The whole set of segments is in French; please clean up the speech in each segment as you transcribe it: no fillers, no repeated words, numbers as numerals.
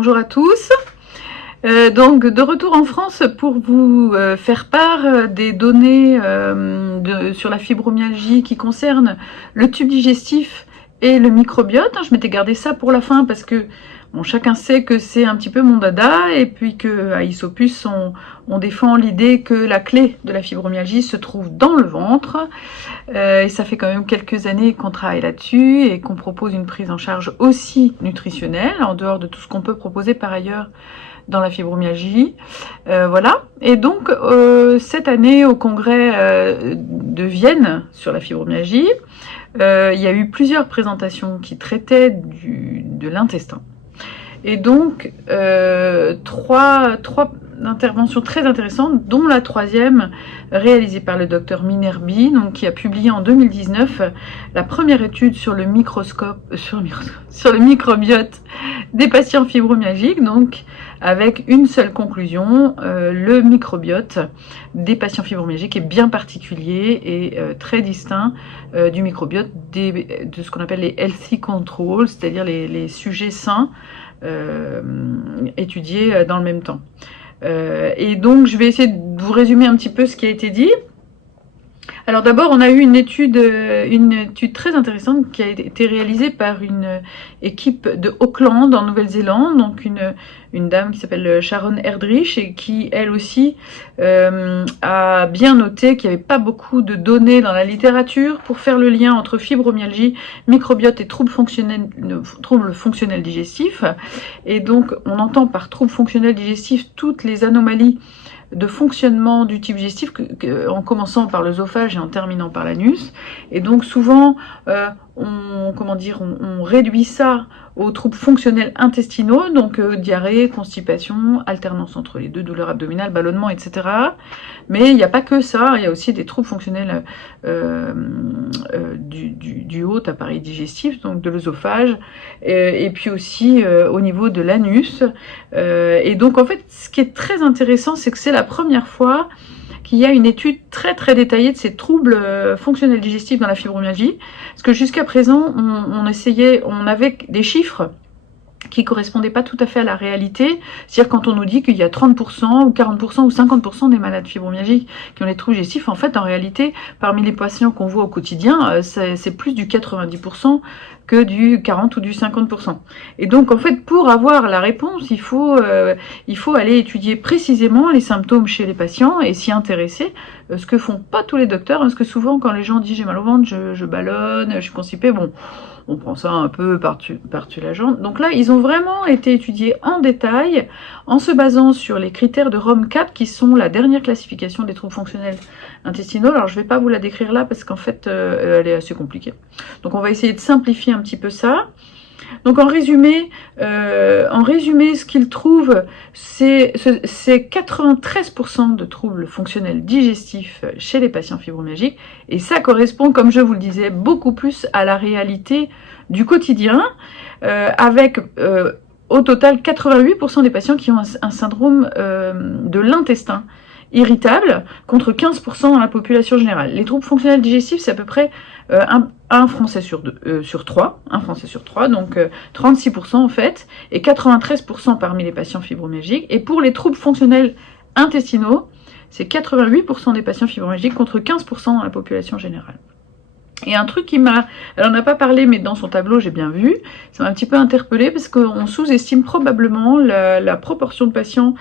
Bonjour à tous. Donc de retour en France pour vous faire part des données sur la fibromyalgie qui concernent le tube digestif et le microbiote. Je m'étais gardé ça pour la fin parce que bon, chacun sait que c'est un petit peu mon dada et puis qu'à Isopus on défend l'idée que la clé de la fibromyalgie se trouve dans le ventre. Et ça fait quand même quelques années qu'on travaille là-dessus et qu'on propose une prise en charge aussi nutritionnelle, en dehors de tout ce qu'on peut proposer par ailleurs dans la fibromyalgie. Voilà. Et donc, cette année, au congrès de Vienne sur la fibromyalgie, il y a eu plusieurs présentations qui traitaient de l'intestin. Et donc, trois interventions très intéressantes, dont la troisième réalisée par le docteur Minerbi, donc qui a publié en 2019 la première étude sur le sur le microbiote des patients fibromyalgiques, donc avec une seule conclusion, le microbiote des patients fibromyalgiques est bien particulier et très distinct du microbiote de ce qu'on appelle les healthy controls, c'est-à-dire les sujets sains étudiés dans le même temps. Et donc je vais essayer de vous résumer un petit peu ce qui a été dit. Alors d'abord, on a eu une étude très intéressante qui a été réalisée par une équipe de Auckland en Nouvelle-Zélande, donc une dame qui s'appelle Sharon Erdrich et qui, elle aussi, a bien noté qu'il n'y avait pas beaucoup de données dans la littérature pour faire le lien entre fibromyalgie, microbiote et troubles fonctionnels digestifs. Et donc, on entend par troubles fonctionnels digestifs toutes les anomalies de fonctionnement du tube digestif, en commençant par l'œsophage et en terminant par l'anus. Et donc souvent, on réduit ça aux troubles fonctionnels intestinaux, donc diarrhée, constipation, alternance entre les deux, douleurs abdominales, ballonnement, etc. Mais il n'y a pas que ça, il y a aussi des troubles fonctionnels du haut appareil digestif, donc de l'œsophage, et puis aussi au niveau de l'anus. Et donc en fait, ce qui est très intéressant, c'est que c'est la première fois qu'il y a une étude très très détaillée de ces troubles fonctionnels digestifs dans la fibromyalgie, parce que jusqu'à présent, on avait des chiffres qui correspondaient pas tout à fait à la réalité, c'est-à-dire quand on nous dit qu'il y a 30% ou 40% ou 50% des malades fibromyalgiques qui ont des troubles digestifs, en fait en réalité, parmi les patients qu'on voit au quotidien, c'est plus du 90% que du 40 ou du 50%. Et donc en fait, pour avoir la réponse, il faut aller étudier précisément les symptômes chez les patients et s'y intéresser, ce que font pas tous les docteurs, parce que souvent quand les gens disent j'ai mal au ventre, je ballonne, je suis constipée, bon, on prend ça un peu par-dessus la jambe. Donc là, ils ont vraiment été étudiés en détail, en se basant sur les critères de ROM4, qui sont la dernière classification des troubles fonctionnels intestinaux. Alors, je ne vais pas vous la décrire là, parce qu'en fait, elle est assez compliquée. Donc, on va essayer de simplifier un petit peu ça. Donc en résumé, ce qu'ils trouvent, c'est 93% de troubles fonctionnels digestifs chez les patients fibromyalgiques, et ça correspond, comme je vous le disais, beaucoup plus à la réalité du quotidien, avec au total 88% des patients qui ont un syndrome de l'intestin irritable, contre 15% dans la population générale. Les troubles fonctionnels digestifs, c'est à peu près un Français sur 3, donc 36% en fait, et 93% parmi les patients fibromyalgiques. Et pour les troubles fonctionnels intestinaux, c'est 88% des patients fibromyalgiques contre 15% dans la population générale. Et un truc elle en a pas parlé, mais dans son tableau, j'ai bien vu, ça m'a un petit peu interpellée, parce qu'on sous-estime probablement la proportion de patients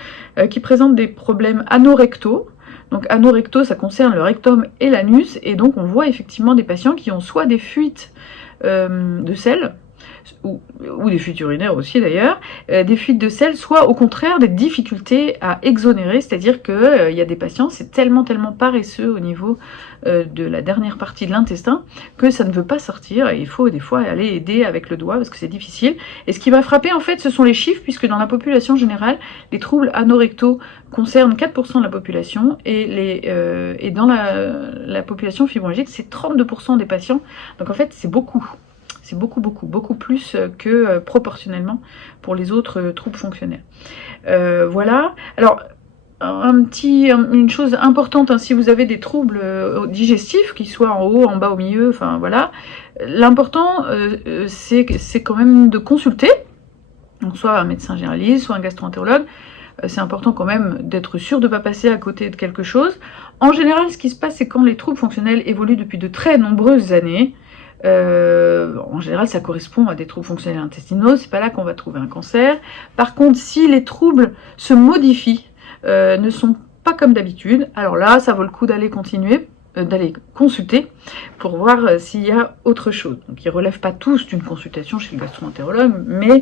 qui présentent des problèmes anorectaux. Donc anorectaux, ça concerne le rectum et l'anus, et donc on voit effectivement des patients qui ont soit des fuites de selles, ou des fuites urinaires aussi d'ailleurs, des fuites de selles, soit au contraire des difficultés à exonérer, c'est-à-dire qu'il y a des patients, c'est tellement paresseux au niveau de la dernière partie de l'intestin que ça ne veut pas sortir, et il faut des fois aller aider avec le doigt parce que c'est difficile. Et ce qui m'a frappé en fait, ce sont les chiffres, puisque dans la population générale, les troubles anorectaux concernent 4% de la population, et dans la population fibromyalgique, c'est 32% des patients, donc en fait c'est beaucoup. C'est beaucoup plus que proportionnellement pour les autres troubles fonctionnels. Voilà. Alors, une chose importante, hein, si vous avez des troubles digestifs, qu'ils soient en haut, en bas, au milieu, enfin voilà, l'important c'est quand même de consulter Donc soit un médecin généraliste, soit un gastro-entérologue. C'est important quand même d'être sûr de ne pas passer à côté de quelque chose. En général, ce qui se passe, c'est quand les troubles fonctionnels évoluent depuis de très nombreuses années. En général, ça correspond à des troubles fonctionnels intestinaux, c'est pas là qu'on va trouver un cancer. Par contre, si les troubles se modifient, ne sont pas comme d'habitude, alors là, ça vaut le coup d'aller d'aller consulter pour voir s'il y a autre chose. Donc ils ne relèvent pas tous d'une consultation chez le gastro-entérologue, mais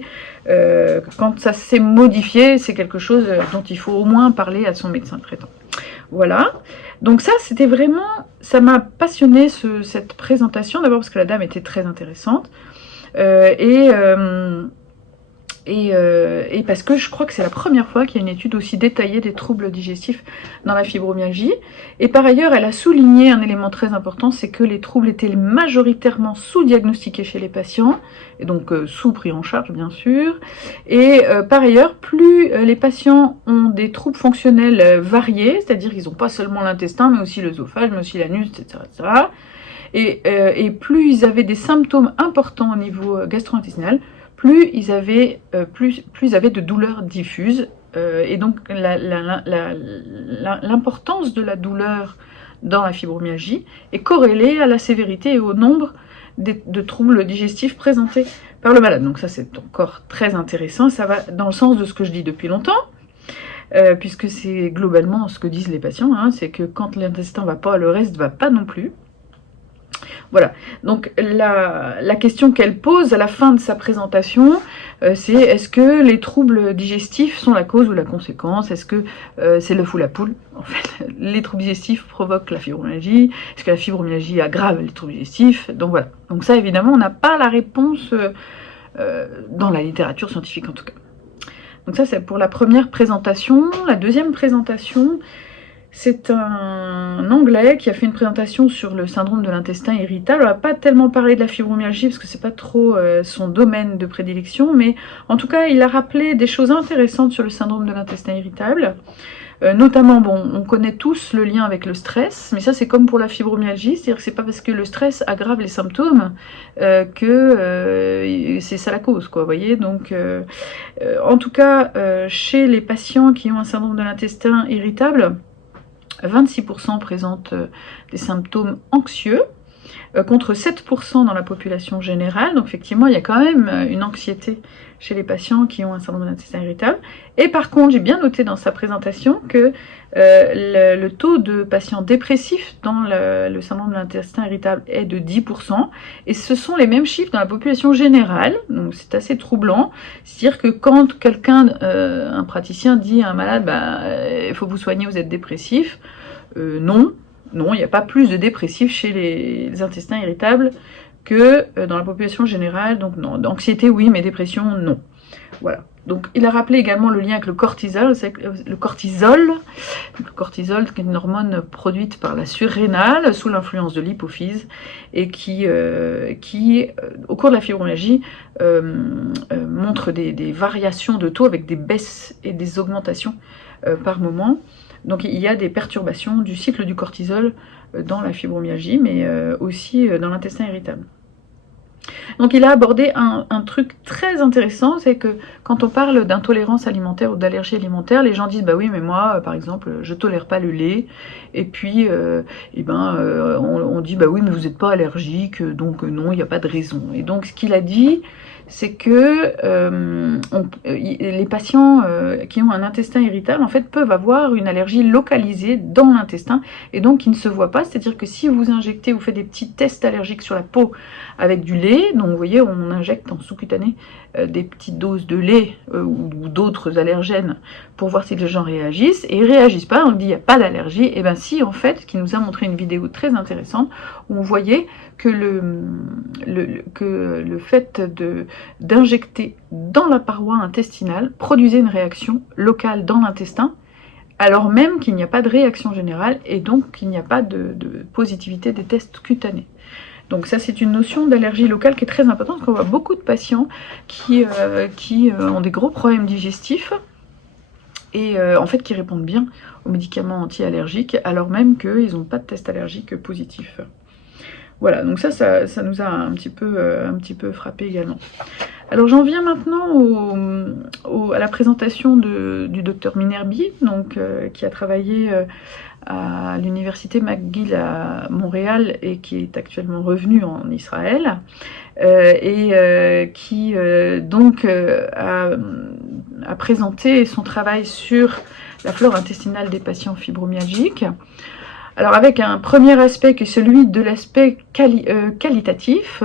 quand ça s'est modifié, c'est quelque chose dont il faut au moins parler à son médecin traitant. Voilà, donc ça c'était vraiment, ça m'a passionné cette présentation, d'abord parce que la dame était très intéressante, et parce que je crois que c'est la première fois qu'il y a une étude aussi détaillée des troubles digestifs dans la fibromyalgie. Et par ailleurs, elle a souligné un élément très important, c'est que les troubles étaient majoritairement sous-diagnostiqués chez les patients, et donc sous-pris en charge bien sûr. Et par ailleurs, plus les patients ont des troubles fonctionnels variés, c'est-à-dire qu'ils n'ont pas seulement l'intestin, mais aussi l'œsophage, mais aussi l'anus, etc., etc., et plus ils avaient des symptômes importants au niveau gastro-intestinal, plus ils avaient de douleurs diffuses, et donc l'importance de la douleur dans la fibromyalgie est corrélée à la sévérité et au nombre de troubles digestifs présentés par le malade. Donc ça c'est encore très intéressant, ça va dans le sens de ce que je dis depuis longtemps, puisque c'est globalement ce que disent les patients, hein, c'est que quand l'intestin ne va pas, le reste ne va pas non plus. Voilà, donc la question qu'elle pose à la fin de sa présentation, c'est est-ce que les troubles digestifs sont la cause ou la conséquence? Est-ce que c'est l'œuf ou la poule? En fait, les troubles digestifs provoquent la fibromyalgie. Est-ce que la fibromyalgie aggrave les troubles digestifs? Donc voilà, donc ça évidemment on n'a pas la réponse dans la littérature scientifique en tout cas. Donc ça c'est pour la première présentation. La deuxième présentation, c'est un Anglais qui a fait une présentation sur le syndrome de l'intestin irritable. On va pas tellement parler de la fibromyalgie parce que c'est pas trop son domaine de prédilection, mais en tout cas il a rappelé des choses intéressantes sur le syndrome de l'intestin irritable. Notamment, bon, on connaît tous le lien avec le stress, mais ça c'est comme pour la fibromyalgie, c'est-à-dire que c'est pas parce que le stress aggrave les symptômes que c'est ça la cause, quoi, vous voyez. Donc, en tout cas, chez les patients qui ont un syndrome de l'intestin irritable, 26% présentent des symptômes anxieux, contre 7% dans la population générale. Donc effectivement, il y a quand même une anxiété chez les patients qui ont un syndrome de l'intestin irritable. Et par contre, j'ai bien noté dans sa présentation que le taux de patients dépressifs dans le syndrome de l'intestin irritable est de 10%. Et ce sont les mêmes chiffres dans la population générale. Donc c'est assez troublant. C'est-à-dire que quand quelqu'un, un praticien dit à un malade, il faut vous soigner, vous êtes dépressif, non. Non, il n'y a pas plus de dépressifs chez les intestins irritables que dans la population générale. Donc non, d'anxiété oui, mais dépression non. Voilà. Donc il a rappelé également le lien avec le cortisol. Le cortisol, qui est une hormone produite par la surrénale sous l'influence de l'hypophyse et qui au cours de la fibromyalgie, montre des variations de taux avec des baisses et des augmentations par moment. Donc il y a des perturbations du cycle du cortisol dans la fibromyalgie, mais aussi dans l'intestin irritable. Donc il a abordé un truc très intéressant, c'est que quand on parle d'intolérance alimentaire ou d'allergie alimentaire, les gens disent bah oui mais moi par exemple je tolère pas le lait, et puis on dit bah oui mais vous n'êtes pas allergique, donc non il n'y a pas de raison. Et donc ce qu'il a dit, c'est que les patients qui ont un intestin irritable en fait peuvent avoir une allergie localisée dans l'intestin et donc qui ne se voit pas, c'est-à-dire que si vous injectez, vous faites des petits tests allergiques sur la peau avec du lait, donc vous voyez on injecte en sous-cutané des petites doses de lait ou d'autres allergènes pour voir si les gens réagissent, et ils réagissent pas, on dit il n'y a pas d'allergie, et bien si en fait, qui nous a montré une vidéo très intéressante où on voyait que le fait d'injecter dans la paroi intestinale produisait une réaction locale dans l'intestin, alors même qu'il n'y a pas de réaction générale et donc qu'il n'y a pas de positivité des tests cutanés. Donc ça c'est une notion d'allergie locale qui est très importante, parce qu'on voit beaucoup de patients qui ont des gros problèmes digestifs et en fait qui répondent bien aux médicaments anti-allergiques alors même qu'ils n'ont pas de test allergique positif. Voilà, donc ça nous a un petit peu frappé également. Alors j'en viens maintenant à la présentation du docteur Minerbi, donc, qui a travaillé à l'université McGill à Montréal et qui est actuellement revenu en Israël, qui donc a présenté son travail sur la flore intestinale des patients fibromyalgiques. Alors avec un premier aspect qui est celui de l'aspect qualitatif,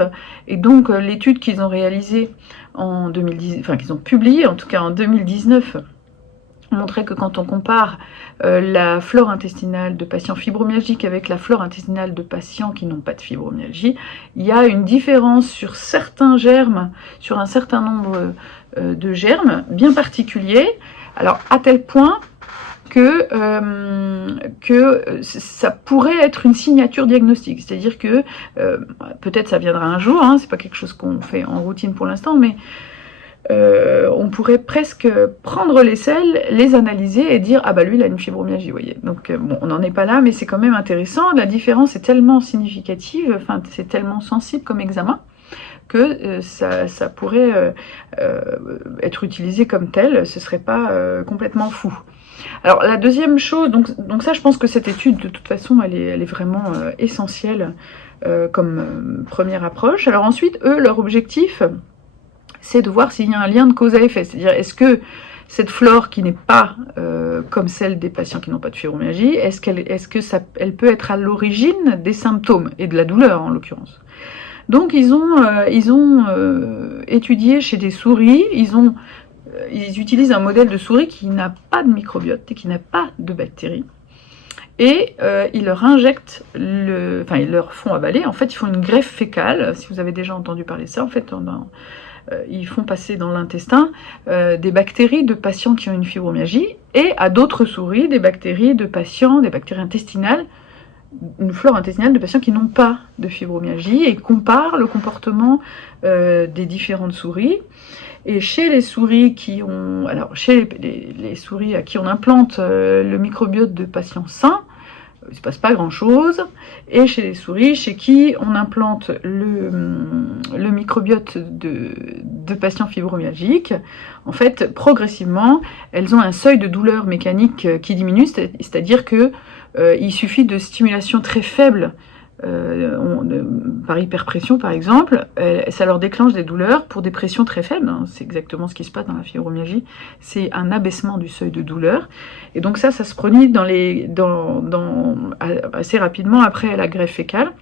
et donc l'étude qu'ils ont réalisée en 2010, enfin qu'ils ont publiée en tout cas en 2019, montrait que quand on compare la flore intestinale de patients fibromyalgiques avec la flore intestinale de patients qui n'ont pas de fibromyalgie, il y a une différence sur certains germes, sur un certain nombre de germes bien particuliers, alors à tel point que ça pourrait être une signature diagnostique, c'est-à-dire que peut-être ça viendra un jour, hein, c'est pas quelque chose qu'on fait en routine pour l'instant, mais on pourrait presque prendre les selles, les analyser et dire ah bah lui il a une fibromyalgie, vous voyez. Donc bon, on n'en est pas là, mais c'est quand même intéressant. La différence est tellement significative, enfin c'est tellement sensible comme examen que ça pourrait être utilisé comme tel, ce serait pas complètement fou. Alors la deuxième chose, donc ça je pense que cette étude de toute façon elle est vraiment essentielle comme première approche. Alors ensuite eux leur objectif c'est de voir s'il y a un lien de cause à effet, c'est-à-dire est-ce que cette flore qui n'est pas comme celle des patients qui n'ont pas de fibromyalgie, est-ce qu'elle peut être à l'origine des symptômes et de la douleur en l'occurrence. Donc ils ont étudié chez des souris, ils utilisent un modèle de souris qui n'a pas de microbiote et qui n'a pas de bactéries. Et ils leur injectent, ils leur font avaler, en fait ils font une greffe fécale, si vous avez déjà entendu parler de ça, en fait ils font passer dans l'intestin des bactéries de patients qui ont une fibromyalgie et à d'autres souris des bactéries de patients, des bactéries intestinales, une flore intestinale de patients qui n'ont pas de fibromyalgie et comparent le comportement des différentes souris. Et chez les souris chez les souris à qui on implante le microbiote de patients sains, il ne se passe pas grand chose, et chez les souris chez qui on implante le microbiote de patients fibromyalgiques, en fait progressivement elles ont un seuil de douleur mécanique qui diminue, c'est-à-dire que il suffit de stimulation très faible par hyperpression par exemple, ça leur déclenche des douleurs pour des pressions très faibles, hein. C'est exactement ce qui se passe dans la fibromyalgie, c'est un abaissement du seuil de douleur, et donc ça se produit assez rapidement après la greffe fécale,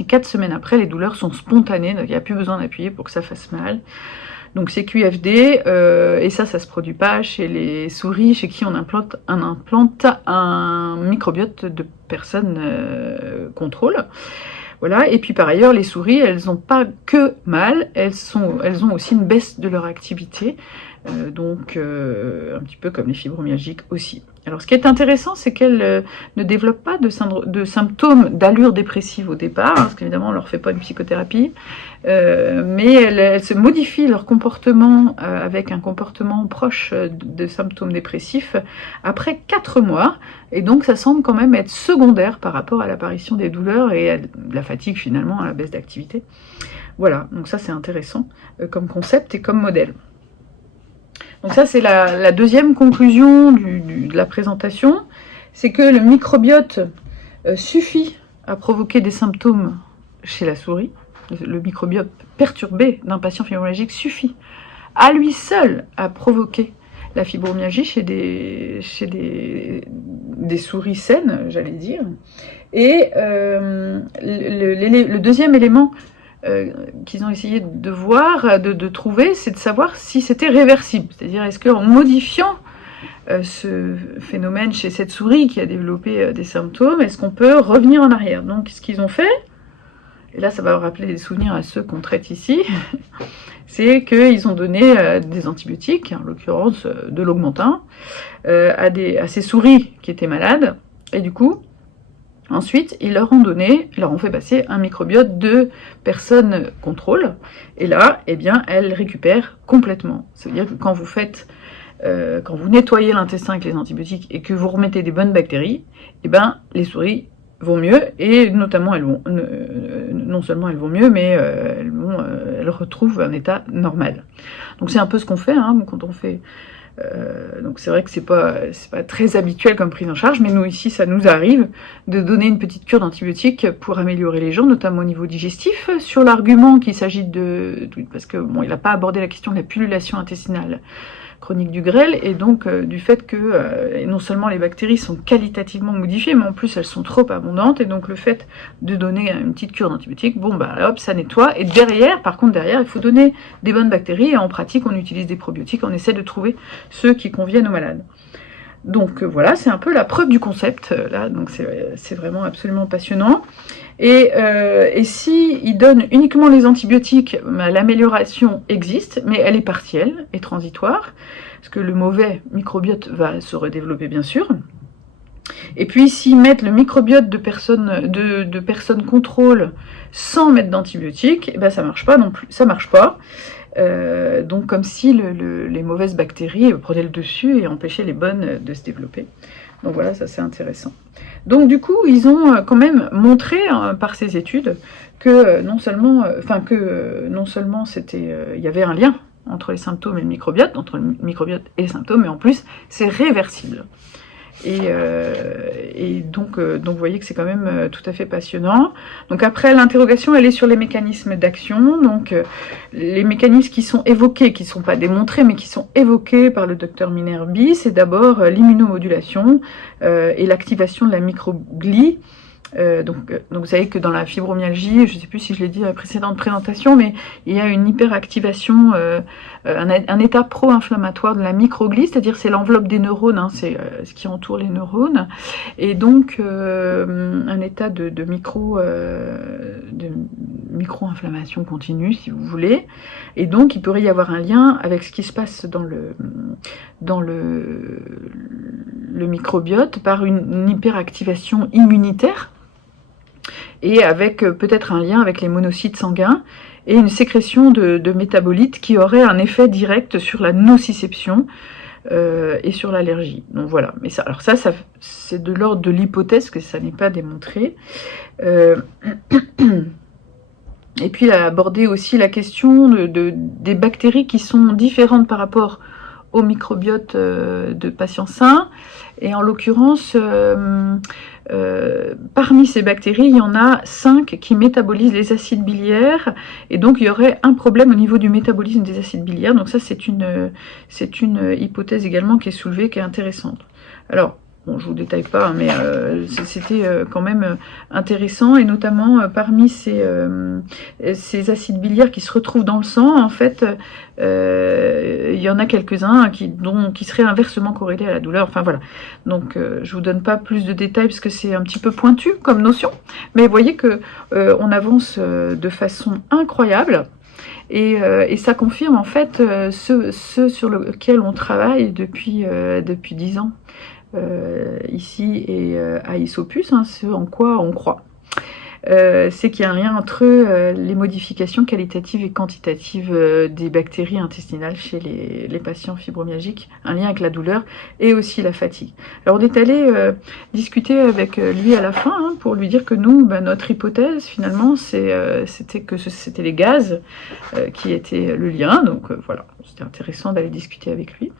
et 4 semaines après les douleurs sont spontanées, donc il n'y a plus besoin d'appuyer pour que ça fasse mal. Donc c'est QFD, et ça se produit pas chez les souris chez qui on implante un microbiote de personnes contrôle. Voilà. Et puis par ailleurs, les souris, elles n'ont pas que mal, elles ont aussi une baisse de leur activité, donc un petit peu comme les fibromyalgiques aussi. Alors ce qui est intéressant, c'est qu'elles ne développent pas de symptômes d'allure dépressive au départ, hein, parce qu'évidemment on ne leur fait pas une psychothérapie, mais elles se modifient leur comportement avec un comportement proche de symptômes dépressifs après 4 mois, et donc ça semble quand même être secondaire par rapport à l'apparition des douleurs et à de la fatigue finalement, à la baisse d'activité. Voilà, donc ça c'est intéressant comme concept et comme modèle. Donc ça c'est la deuxième conclusion de la présentation, c'est que le microbiote suffit à provoquer des symptômes chez la souris. Le microbiote perturbé d'un patient fibromyalgique suffit à lui seul à provoquer la fibromyalgie chez des souris saines, j'allais dire. Et le deuxième élément qu'ils ont essayé de voir, de trouver, c'est de savoir si c'était réversible. C'est-à-dire, est-ce qu'en modifiant ce phénomène chez cette souris qui a développé des symptômes, est-ce qu'on peut revenir en arrière? Donc, ce qu'ils ont fait, et là ça va rappeler des souvenirs à ceux qu'on traite ici, c'est qu'ils ont donné des antibiotiques, en l'occurrence de l'Augmentin, à ces souris qui étaient malades, et du coup, ensuite, ils leur ont fait passer un microbiote de personnes contrôle, et là, eh bien, elles récupèrent complètement. C'est-à-dire que quand vous nettoyez l'intestin avec les antibiotiques et que vous remettez des bonnes bactéries, eh ben, les souris vont mieux, et notamment non seulement elles vont mieux, mais elles elle retrouve un état normal. Donc c'est un peu ce qu'on fait hein, quand on fait... donc c'est vrai que c'est pas très habituel comme prise en charge, mais nous ici ça nous arrive de donner une petite cure d'antibiotiques pour améliorer les gens, notamment au niveau digestif, sur l'argument qu'il s'agit parce que bon, il n'a pas abordé la question de la pullulation intestinale chronique du grêle, et donc du fait que non seulement les bactéries sont qualitativement modifiées, mais en plus elles sont trop abondantes, et donc le fait de donner une petite cure d'antibiotiques, bon bah hop, ça nettoie, et derrière, par contre derrière, il faut donner des bonnes bactéries, et en pratique on utilise des probiotiques, on essaie de trouver ceux qui conviennent aux malades. Donc voilà, c'est un peu la preuve du concept, là, donc c'est vraiment absolument passionnant. Et si il donne uniquement les antibiotiques, l'amélioration existe, mais elle est partielle et transitoire, parce que le mauvais microbiote va se redévelopper bien sûr. Et puis s'ils mettent le microbiote de personnes contrôle sans mettre d'antibiotiques, eh ben, ça marche pas non plus, ça marche pas. Donc comme si les mauvaises bactéries prenaient le dessus et empêchaient les bonnes de se développer. Donc voilà, ça c'est intéressant. Donc du coup, ils ont quand même montré par ces études que non seulement il y avait un lien entre les symptômes et le microbiote, entre le microbiote et les symptômes, mais en plus c'est réversible. Et donc vous voyez que c'est quand même tout à fait passionnant. Donc après, l'interrogation, elle est sur les mécanismes d'action. Donc les mécanismes qui sont évoqués, qui ne sont pas démontrés, mais qui sont évoqués par le docteur Minerbi, c'est d'abord l'immunomodulation et l'activation de la microglie. Donc vous savez que dans la fibromyalgie, je ne sais plus si je l'ai dit à la précédente présentation, mais il y a une hyperactivation, un état pro-inflammatoire de la microglie, c'est-à-dire c'est l'enveloppe des neurones, hein, c'est ce qui entoure les neurones, et donc un état de micro-inflammation continue, si vous voulez, et donc il pourrait y avoir un lien avec ce qui se passe dans le microbiote par une hyperactivation immunitaire, et avec peut-être un lien avec les monocytes sanguins et une sécrétion de métabolites qui aurait un effet direct sur la nociception et sur l'allergie. Donc voilà, mais ça c'est de l'ordre de l'hypothèse, que ça n'est pas démontré. Et puis il a abordé aussi la question des bactéries qui sont différentes par rapport au microbiote de patients sains, et en l'occurrence parmi ces bactéries, il y en a 5 qui métabolisent les acides biliaires, et donc il y aurait un problème au niveau du métabolisme des acides biliaires. Donc ça c'est une hypothèse également qui est soulevée, qui est intéressante. Alors bon, je vous détaille pas, mais c'était quand même intéressant, et notamment parmi ces acides biliaires qui se retrouvent dans le sang, en fait, il y en a quelques-uns qui seraient inversement corrélés à la douleur. Enfin voilà. Donc je vous donne pas plus de détails parce que c'est un petit peu pointu comme notion, mais vous voyez que on avance de façon incroyable. Et ça confirme en fait ce sur lequel on travaille depuis 10 ans. Ici et à Isopus, hein, ce en quoi on croit. C'est qu'il y a un lien entre les modifications qualitatives et quantitatives des bactéries intestinales chez les patients fibromyalgiques, un lien avec la douleur et aussi la fatigue. Alors on est allé discuter avec lui à la fin, hein, pour lui dire que nous, notre hypothèse finalement, c'était que c'était les gaz qui étaient le lien, donc voilà, c'était intéressant d'aller discuter avec lui.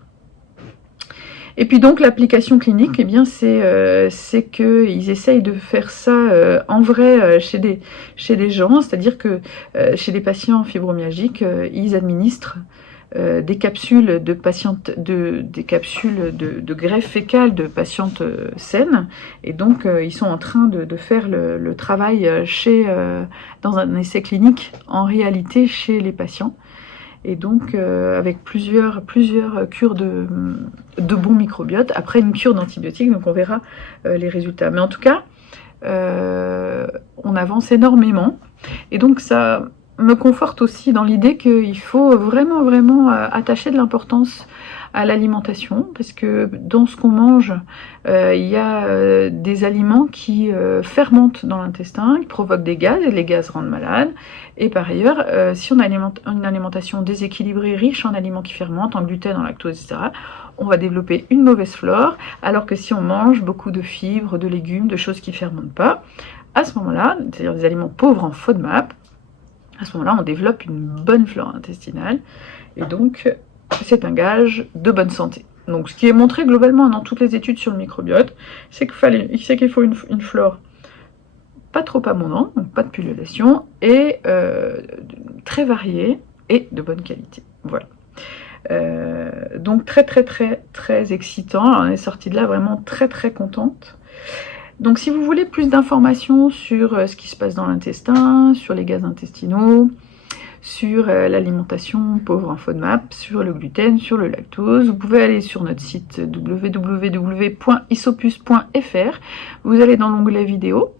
Et puis donc l'application clinique, eh bien c'est qu'ils essayent de faire ça en vrai chez des gens, c'est-à-dire que chez les patients fibromyalgiques, ils administrent des capsules des capsules de greffe fécale de patientes saines, et donc ils sont en train de faire le travail dans un essai clinique en réalité chez les patients. Et donc avec plusieurs cures de bons microbiotes, après une cure d'antibiotiques, donc on verra les résultats. Mais en tout cas, on avance énormément, et donc ça me conforte aussi dans l'idée qu'il faut vraiment attacher de l'importance à l'alimentation, parce que dans ce qu'on mange, il y a des aliments qui fermentent dans l'intestin, qui provoquent des gaz, et les gaz rendent malade. Et par ailleurs, si on a une alimentation déséquilibrée, riche en aliments qui fermentent, en gluten, en lactose, etc., on va développer une mauvaise flore, alors que si on mange beaucoup de fibres, de légumes, de choses qui ne fermentent pas, à ce moment-là, c'est-à-dire des aliments pauvres en FODMAP, à ce moment-là, on développe une bonne flore intestinale. Et donc, c'est un gage de bonne santé. Donc, ce qui est montré globalement dans toutes les études sur le microbiote, c'est qu'il faut une flore pas trop abondante, donc pas de pullulation, et très variée et de bonne qualité. Voilà. Donc très excitant. Alors, on est sorti de là vraiment très contente. Donc si vous voulez plus d'informations sur ce qui se passe dans l'intestin, sur les gaz intestinaux, sur l'alimentation pauvre en FODMAP, sur le gluten, sur le lactose, vous pouvez aller sur notre site www.isopus.fr. Vous allez dans l'onglet vidéo.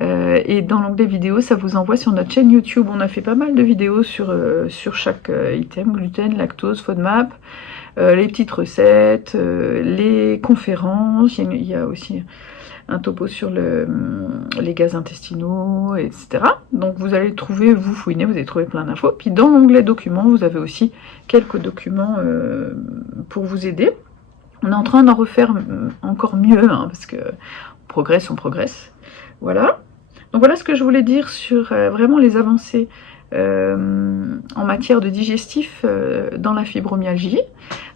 Et dans l'onglet vidéo, ça vous envoie sur notre chaîne YouTube. On a fait pas mal de vidéos sur chaque item, gluten, lactose, FODMAP, les petites recettes, les conférences. Il y a aussi un topo sur les gaz intestinaux, etc. Donc vous allez trouver, vous fouinez, vous allez trouver plein d'infos. Puis dans l'onglet documents, vous avez aussi quelques documents pour vous aider. On est en train d'en refaire encore mieux, hein, parce que on progresse. Voilà. Donc voilà ce que je voulais dire sur vraiment les avancées en matière de digestif dans la fibromyalgie.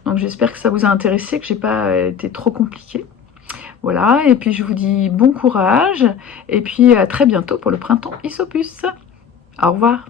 Donc j'espère que ça vous a intéressé, que j'ai pas été trop compliquée. Voilà, et puis je vous dis bon courage, et puis à très bientôt pour le printemps Isopus. Au revoir.